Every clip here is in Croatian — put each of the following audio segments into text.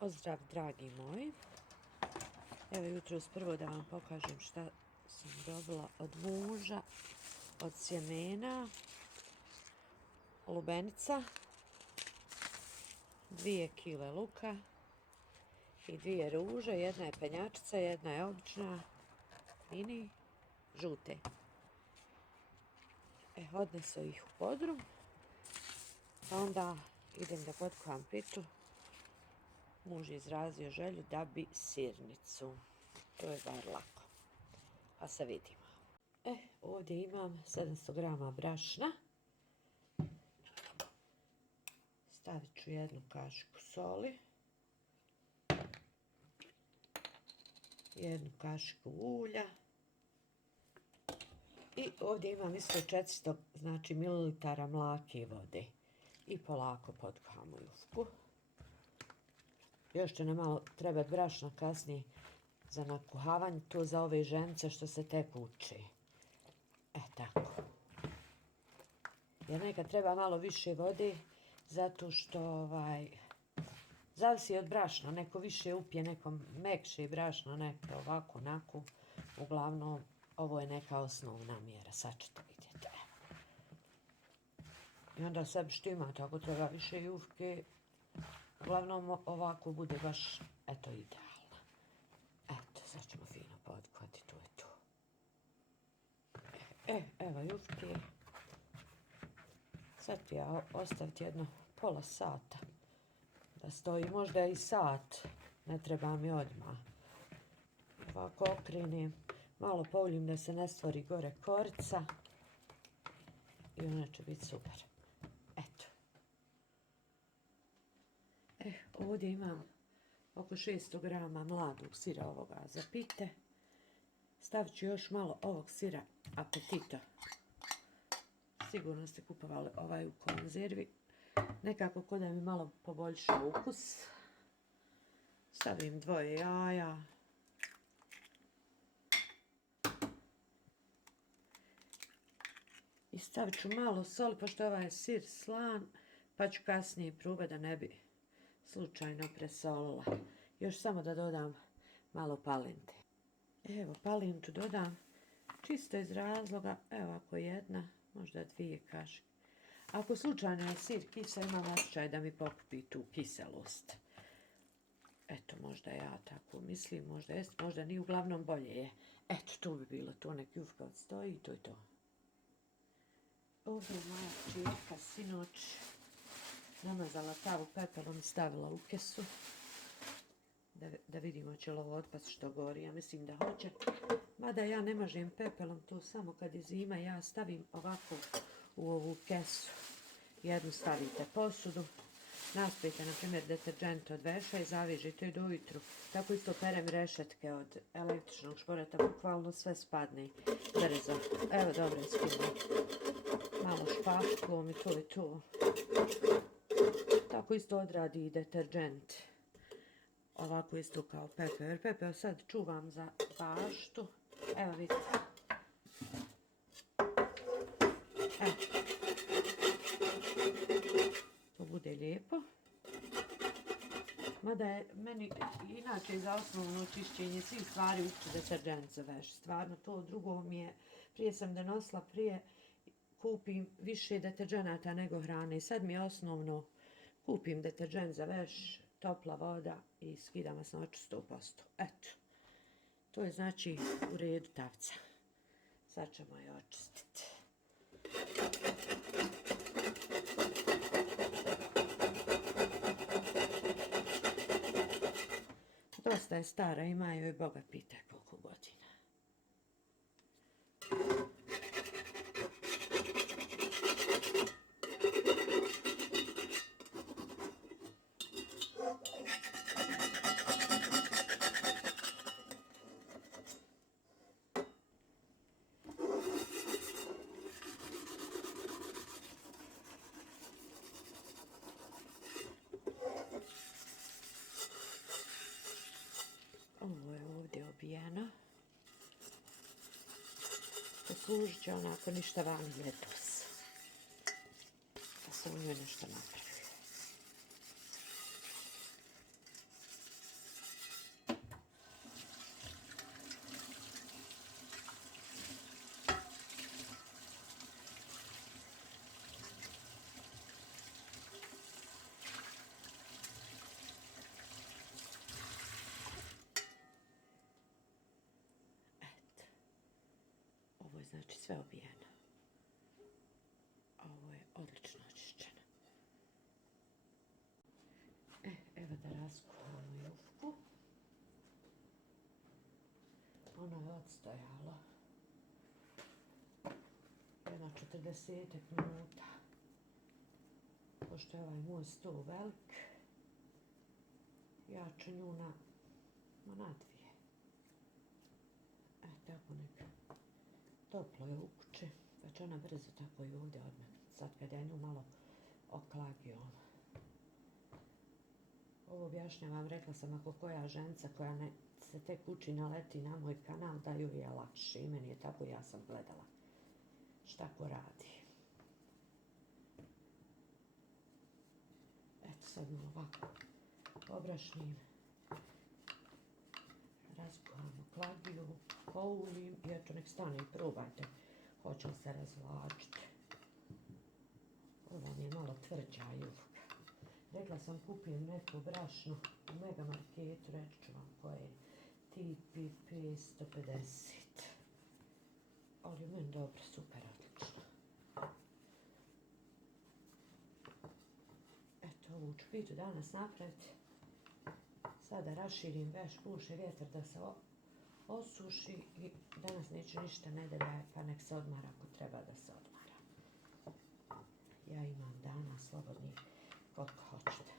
Pozdrav dragi moji, evo jutros prvo da vam pokažem šta sam dobila od muža, od sjemena, lubenica, 2 kile luka i 2 ruže, jedna je penjačica, jedna je obična, mini, žute. Odnesu ih u podrum, pa onda idem da potkuvam pitu. Muž je izrazio želju da bi sirnicu. To je bar lako. Pa se vidimo. Ovdje imam 700 grama brašna. Stavit ću 1 kašiku soli. 1 kašiku ulja. I ovdje imam isto 400 mililitara mlake vode. I polako potkuhamo jufku. Još će nam malo trebati brašna kasnije za nakuhavanje, to za ove žence što se tek uče. Tako. Jer nekad treba malo više vode, zato što zavisi od brašna, neko više upije, neko mekše brašno, neko ovako, onako. Uglavnom, ovo je neka osnovna mjera, sad ćete vidjeti. I onda sebi što imate, ako treba više jufke, uglavnom ovako bude baš, eto, idealno. Eto, sad ćemo fino potkuhati, to je to. Evo jufke. Sad ću ja ostaviti jedno pola sata da stoji, možda i sat, ne treba mi odmah. Ovako okrenem, malo pouljim da se ne stvori gore korica i ona će biti super. Eto. Ovdje imam oko 600 grama mladog sira ovoga za pite. Stavit ću još malo ovog sira Appetito. Sigurno ste kupovali ovaj u konzervi. Nekako kod da mi malo poboljša ukus. Stavim 2 jaja. I stavit ću malo soli, pošto ovaj je sir slan, pa ću kasnije probati da ne bi slučajno presolila. Još samo da dodam malo palinte. Evo, palintu dodam čisto iz razloga, evo ako 1, možda 2 kašike. Ako slučajno je sir kiseo, imam osjećaj da mi pokupi tu kiselost. Eto, možda ja tako mislim, možda jest, možda nije, uglavnom bolje je. Eto, tu bi bilo to, nek jufka odstoji i to je to. Ovdje je moja čirka sinoć namazala tavu pepelom i stavila u kesu. Da vidimo će li ovo otpast što gori, ja mislim da hoće. Mada ja ne mažem pepelom, to samo kad je zima, ja stavim ovako u ovu kesu. Jednu stavite posudu, naspijete na primjer deterđent od veša i zavižite i do ujutru. Tako isto perem rešetke od električnog šporeta, bukvalno sve spadne brzo. Evo, dobro je skidno. Malo špaštlom i to je to. Tako isto odradi i deterđent. Ovako isto kao pepeo. Pepeo sad čuvam za baštu. Evo vidite. To bude lijepo. Mada je meni inače za osnovno čišćenje svih stvari ući deterđent za veš. Stvarno to drugo mi je, prije sam donosila, kupim više deterđenata nego hrane. I sad mi je osnovno, kupim deterđent za veš, topla voda i skida masnoću 100%. Eto, to je znači u redu tavca. Sad ćemo je očistiti. Dosta je stara, ima joj Boga pitaj koliko godina. Ovo je ovdje obijeno. Poslužit će onako ništa van ljetos. Da se u njoj nešto napravi. znači sve obijeno. Ovo je odlično očišćeno. Evo da raskuvamo jufku. Ono je odstojalo jedno 40 minuta. Pošto je ovaj moj sto velik, ja ću nju na dvije. Tako neka. Toplo je u kući, pa će ona brzo tako i ovdje odmah. Sad kad ja nju malo oklagijom. Ovo objašnjavam, rekla sam, ako koja ženca koja se tek uči naleti na moj kanal, da ju je lakše. I meni je tako, ja sam gledala šta ko radi. Eto sad malo ovako obrašnim. Razkuhamo klagiju, poulim i eto nek stane i probajte hoće li se razvlačiti. Ova mi je malo tvrđa jufka. Rekla sam kupijem neku brašnu u Mega Marketu, reći ću vam koje je tipi 550. Ali meni dobro, super, odlično. Eto, ovu ću pitu danas napraviti. Sada raširim veš, puše vjetar da se osuši i danas neću ništa nedelja, pa nek se odmara ako treba da se odmara. Ja imam dana slobodnih koliko hoćete.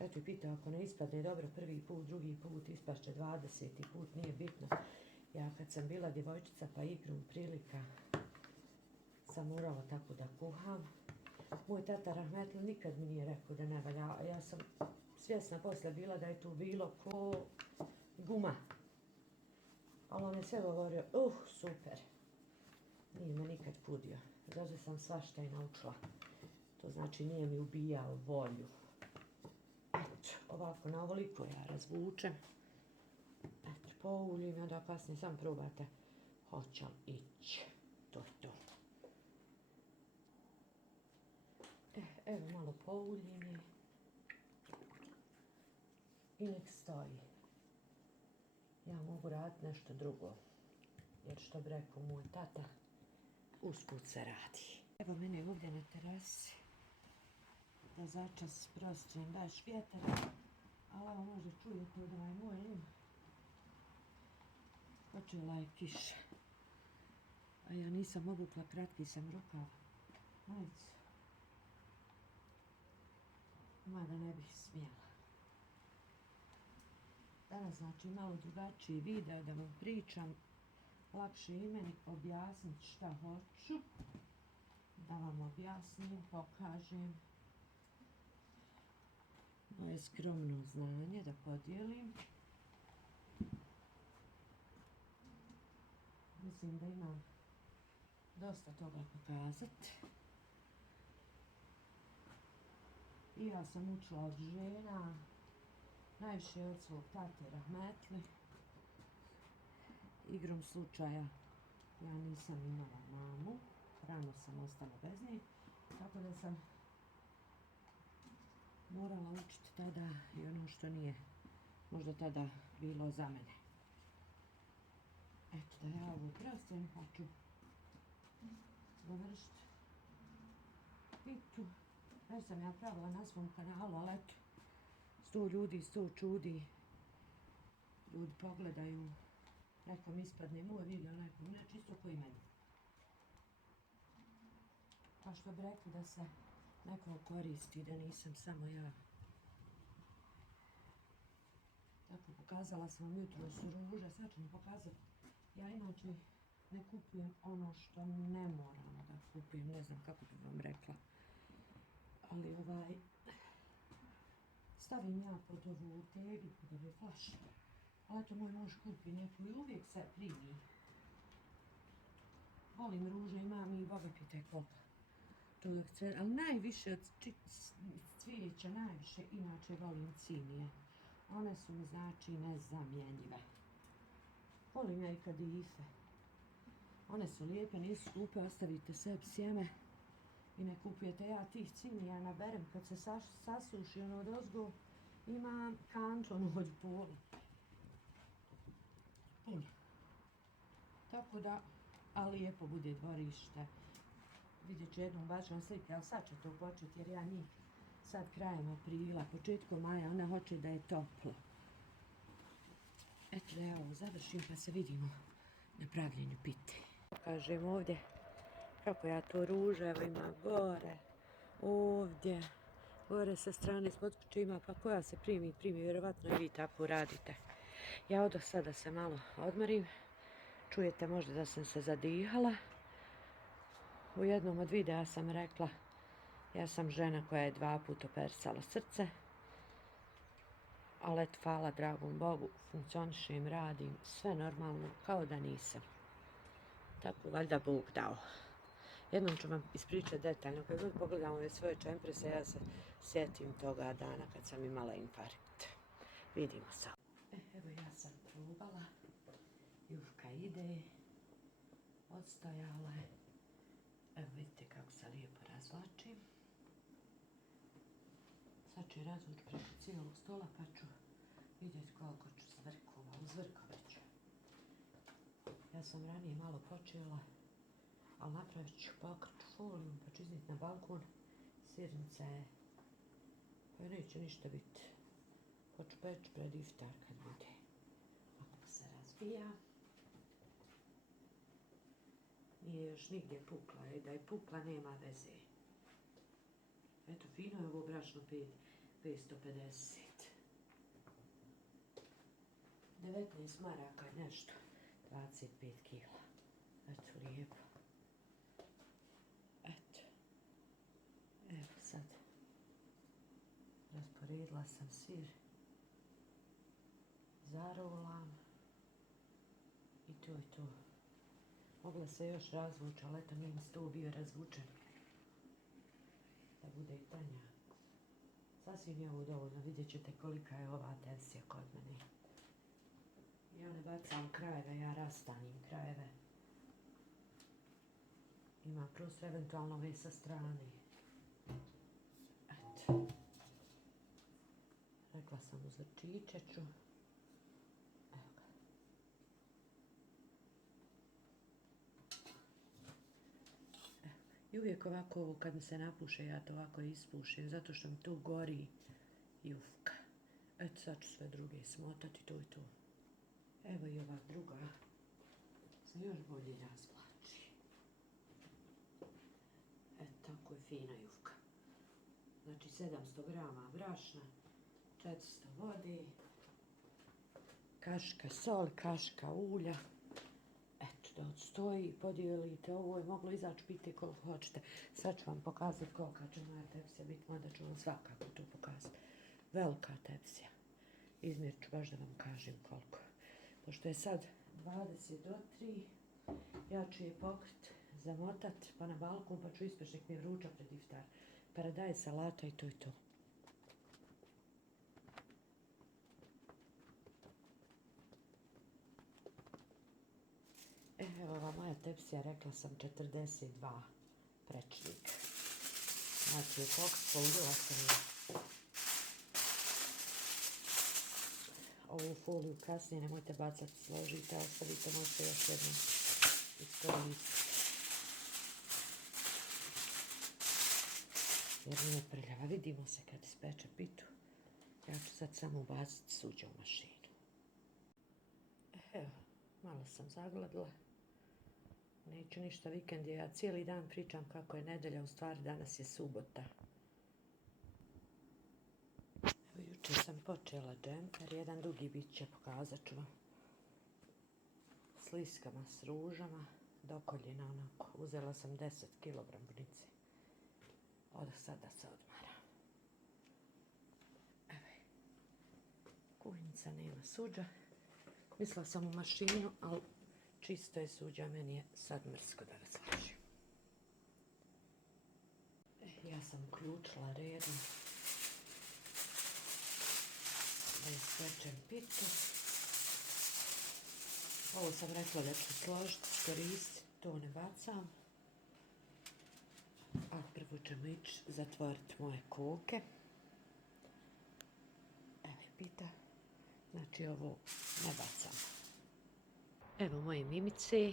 Eto i pitao, ako ne ispadne dobro prvi put, drugi put, ispašće 20. put, nije bitno. Ja kad sam bila djevojčica pa igrom prilika sam morala tako da kuham. Moj tata rahmetli nikad mi nije rekao da ne valja, a ja sam svjesna poslije bila da je tu bilo ko guma. Ali on je sve govorio, super. Nije me nikad kudio. Zato sam svašta i naučila. To znači nije mi ubijao volju. Eto, ovako na ovoliko ja razvučem. Eto, pouljim i onda kasnije sam probate hoće li ići. To je to. Evo malo pouljim i nek stoji. Ja mogu raditi nešto drugo. Jer što bi rekao moj tata, usput se radi. Evo mene ovdje na terasi. Da začas prostrim baš vjetar. Ali evo možda čujete od ovaj moj lim. Počela je kiša. A ja nisam obukla, kratki sam rukav. Majicu. Mada ne bih smjela. Danas znači malo drugačiji video da vam pričam. Lakše je meni objasniti šta hoću. Da vam objasnim, pokažem. Moje skromno znanje da podijelim. Mislim da imam dosta toga pokazati. I ja sam učila od žena, najviše od svog tate rahmetli. Igrom slučaja ja nisam imala mamu, rano sam ostala bez nje, tako da sam morala učiti tada i ono što nije možda tada bilo za mene. Eto da ja ovo prostim, pa ću završiti pitu. Već sam ja pravila na svom kanalu, ali eto, 100 ljudi, 100 čudi. Ljudi pogledaju, nekom ispadne moj video, nekom ne, čisto ko i meni. Pa što bi rekli da se neko koristi, da nisam samo ja. Tako, pokazala sam vam jutro su ruže, sad ću mi pokazati. Ja inače ne kupujem ono što ne moram da kupujem, ne znam kako bi vam rekla. Ali stavim ja pod ovu teglu, pod ove flaše. Ali eto, moj muž kupi neku i uvijek se primi. Volim ruže, imam i boga pitaj koliko. Ali najviše od cvijeća, najviše inače volim cinije. One su mi znači nezamjenjive. Volim ja i kadife. One su lijepe, nisu skupe, ostavite sebi sjeme. I ne kupujete, ja tih cinija naberem kad se sasuši ono odozgo, ima kantu ono od pola. Puno. Tako da, a lijepo bude dvorište. Vidjet ću jednom bačnom slike, ali sad će to početi jer ja njih sad krajem aprila, početkom maja, ona hoće da je toplo. Eto da ja ovo završim pa se vidimo na pravljenju pite. Kažem ovdje kako ja to ruže, evo ima gore, ovdje, gore sa strane ispod kuće ima, pa koja se primi, vjerovatno i vi tako radite. Ja odo sada se malo odmorim, čujete možda da sam se zadihala. U jednom od videa sam rekla, ja sam žena koja je 2 puta operisala srce, ali eto, hvala dragom Bogu, funkcionišem, radim, sve normalno, kao da nisam. Tako, valjda Bog dao. Jednom ću vam ispričati detaljno, kad god pogledam ove svoje čemprese, ja se sjetim toga dana kad sam imala infarkt. Vidimo se. Evo ja sam probala, jufka ide, odstojala je. Evo vidite kako se lijepo razvlačim. Sad ću je razvući preko cijelog stola pa ću vidjeti koliko ću zvrkova, uzvrkovat ću. Ja sam ranije malo počela, ali napravit ću pokrču foliju pa ću iznijeti na balkon. Sirnica je, pa neće ništa biti. Hoću peći pred iftar kad bude. Ako se razvija. Nije još nigdje pukla, i da je pukla nema veze. Eto, fino je ovo brašno 550. 19 maraka nešto, 25 kila. Eto, lijepo. Eto. Evo sad. Rasporedila sam sir. Zarolam. I to je to. Mogla se još razvući, ali eto nije mi sto bio razvučen. Da bude i tanja. Sasvim je ovo dovoljno, vidjet ćete kolika je ova tepsija kod mene. Ja ne bacam krajeve, ja rastanim krajeve. Ima prostor eventualno ove sa strane. Eto. Rekla sam uzvrčiće ću. Evo ga. I uvijek ovako ovo kad mi se napuše, ja to ovako ispušim, zato što mi tu gori jufka. Eto sad ću sve druge smotati, to je to. Evo i ova druga se još bolje razvlači. Eto tako je fina jufka. Znači 700 grama brašna, 400 vode, kašika sol, kašika ulja. Eto, da odstoji, podijelite, ovo je moglo izaći pite koliko hoćete. Sad ću vam pokazati kolika će moja tepsija biti, mada ću vam svakako to pokazati. Velika tepsija. Izmjerit ću baš da vam kažem koliko. Pošto je sad 20 do 3, ja ću je pokrit, zamotat, pa na balkon, pa ću ispeć nek mi je vruća pred iftar. Paradajz, salata i to je to. Evo ova moja tepsija, rekla sam 42 prečnika. Znači je pokrit, poudila sam je. Ovu foliju kasnije nemojte bacati, složite, ostavite, možete još jednom iskoristiti. Jer nije prljava. Vidimo se kad ispeče pitu. Ja ću sad samo ubaciti suđe u mašinu. Evo, malo sam zagladila. Neću ništa, vikend je, ja cijeli dan pričam kako je nedelja, u stvari danas je subota. Evo, jučer sam počela džemper, jedan dugi bit će, pokazat ću vam. S liskama, s ružama, do koljena onako. Uzela sam 10 kg bunice. Odo sad da se odmara. Evo je. Kuhinjica nema suđa. Mislila sam u mašinu, ali čisto je suđa, meni je sad mrsko da razlažim. Ja sam uključila redno da ispečem pitu. Ovo sam rekla da ću složiti, koristiti, to ne bacam. A prvo ćemo ići zatvoriti moje koke. Evo je pita. Znači ovo ne bacam. Evo moje mimice.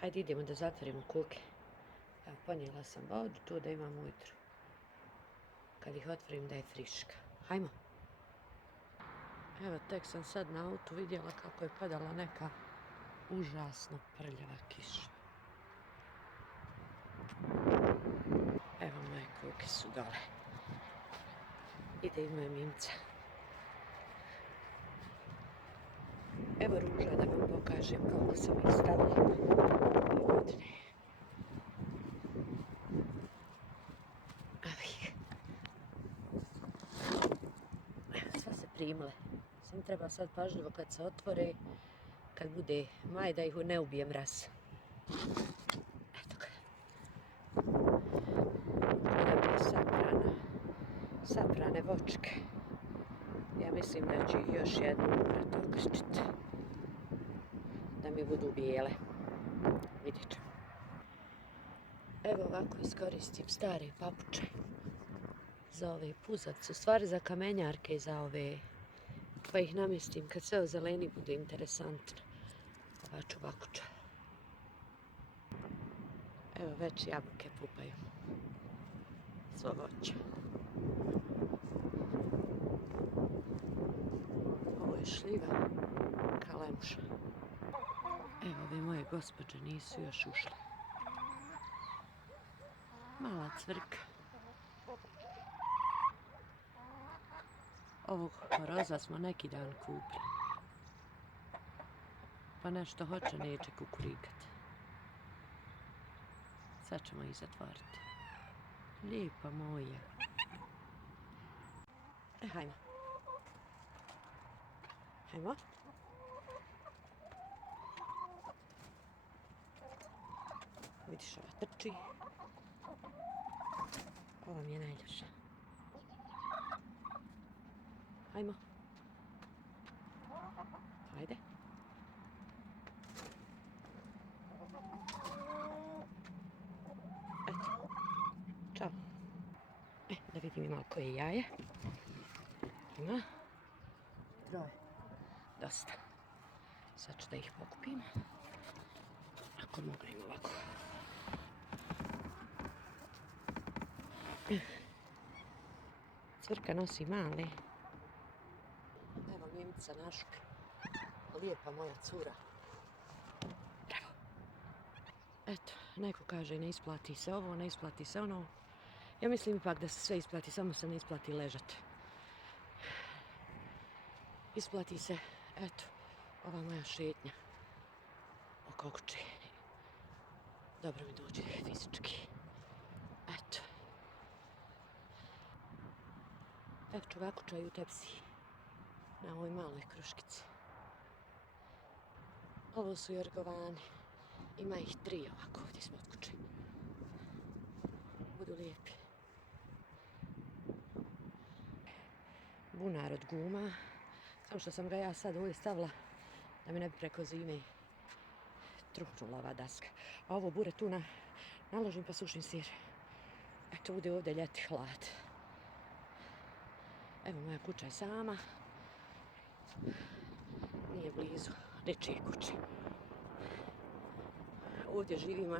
Hajde idemo da zatvorimo kuke. Evo, ponijela sam vodu tu da imam ujutro. Kad ih otvorim da je friška. Hajmo. Evo, tek sam sad na autu vidjela kako je padala neka užasno prljava kiša. Evo, moje kuke su dole. Ide i moja Mimca. Evo ruža da vam pokažem kako sam ih stavila ove godine. Evo ih. Sve se primile. Sam treba sad pažljivo kad se otvore, kad bude maj da ih ne ubije mraz. Eto ga. Kada bi saprane vočke. Ja mislim da ću ih još jednu morat okrčiti. Da mi budu bijele. Vidjet ćemo. Evo ovako iskoristim stare papuče za ove puzavce, u stvari za kamenjarke i za ove, pa ih namjestim kad sve ozeleni bude interesantno. Ova čuvakuća. Evo već jabuke pupaju. Svo voće. Ovo je šljiva kalemuša. Evo ove moje gospođe nisu još ušle. Mala cvrka. Ovog horoza smo neki dan kupili. Pa nešto hoće, neće kukurikat. Sad ćemo ih zatvoriti. Lijepa moja. Hajmo. Hajmo. Vidiš, ova trči. Ova mi je najljepša. Hajmo. Hajde. Eto. Ćao. Da vidim malo koje jaje. Ima. Troje. Dosta. Sad ću da ih pokupim. Ako mogu im ovako. Cvrka nosi male. Evo Mimica Naška. Lijepa moja cura. Bravo. Eto, neko kaže ne isplati se ovo, ne isplati se ono. Ja mislim ipak da se sve isplati, samo se ne isplati ležati. Isplati se, eto, ova moja šetnja oko kuće. Dobro mi dođe fizički. Eto. Evo čuvakuća i u tepsi. Na ovoj maloj kruškici. Ovo su jorgovani. Ima ih 3 ovako ovdje ispod kuće. Budu lijepi. Bunar od guma. Samo što sam ga ja sad ovdje stavila da mi ne bi preko zime truhnula ova daska. A ovo bure tu naložim pa sušim sir. Eto bude ovdje ljeti hlad. Evo moja kuća je sama. Nije blizu nečije kuće. Ovdje živimo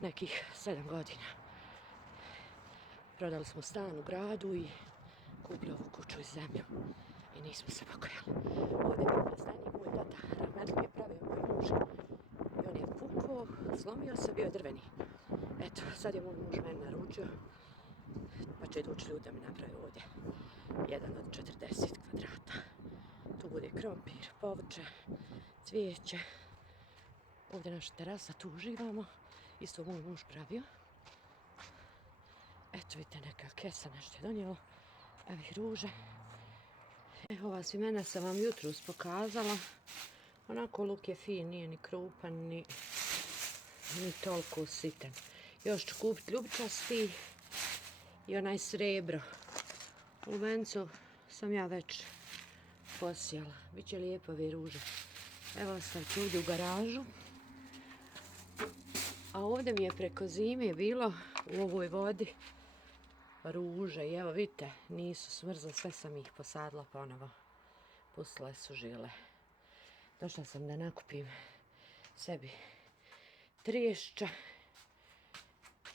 nekih 7 godina. Prodali smo stan u gradu i kupili ovu kuću iz zemlju. I nismo se pokojali. Ovdje je bio nastanjik, moj tata rahmetli je pravio moj muž. I on je pukao, slomio se, bio je drveni. Eto, sad je moj muž meni naručio. Pa će doći ljudi da mi napravi ovdje jedan od 40 kvadrata. Tu bude krompir, povrće, cvijeće. Ovdje naša terasa, tu uživamo. Isto moj muž pravio. Eto vidite, neka kesa nešto je donijelo. Evo ih ruže. Ova simena sam vam jutros pokazala. Onako luk je fin, nije ni krupan, ni toliko sitan. Još ću kupiti ljubičasti i onaj srebro. U lubencu sam ja već posijala. Biće lijepo ove ruže. Evo sam ovdje u garažu. A ovdje mi je preko zime bilo u ovoj vodi ruže. I evo vidite, nisu smrzle, sve sam ih posadila ponovo. Pustile su žile. Došla sam da nakupim sebi triješća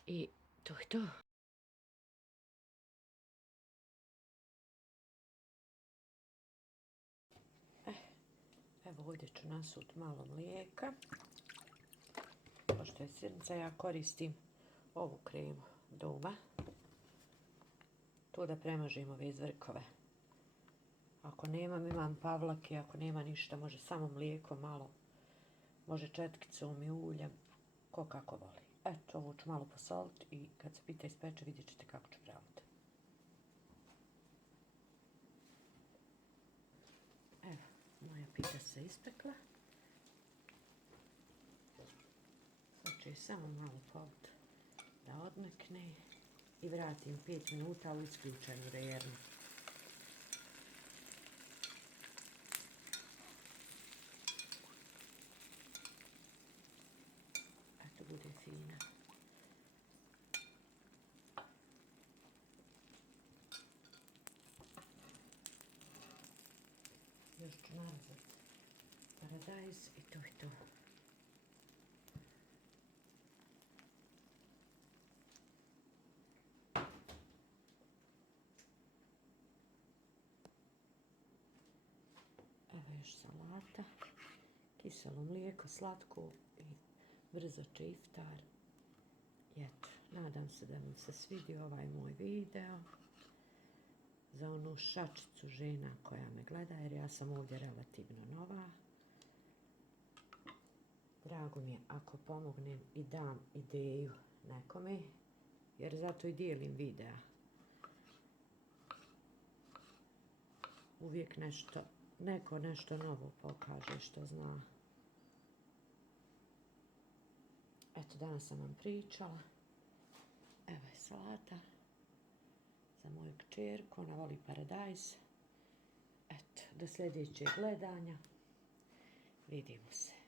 i to je to. Evo ovdje ću nasut malo mlijeka. Pošto je sirnica, ja koristim ovu kremu doma. Tu da premažem ove izvrkove. Ako nemam, imam pavlake, ako nema ništa, može samo mlijeko malo. Može četkicom i uljem, ko kako voli. Eto, ovo ću malo posoliti i kad se pita ispeče vidjet ćete kako ću praviti. Evo, moja pita se ispekla. Sad ću je samo malo poviti da odmekne i vratim 5 minuta u isključenu rejernu. Eto, bude fina. Još ću narezati paradajz i to je to. Evo još salata, kiselo mlijeko, slatko i brzo će iftar. I eto, nadam se da vam se svidio ovaj moj video. Za onu šačicu žena koja me gleda, jer ja sam ovdje relativno nova. Drago mi je ako pomognem i dam ideju nekome, jer zato i dijelim videa. Uvijek neko nešto novo pokaže što zna. Eto, danas sam vam pričala. Evo je salata za moju kćerku, ona voli paradajz. Eto, do sljedećeg gledanja. Vidimo se.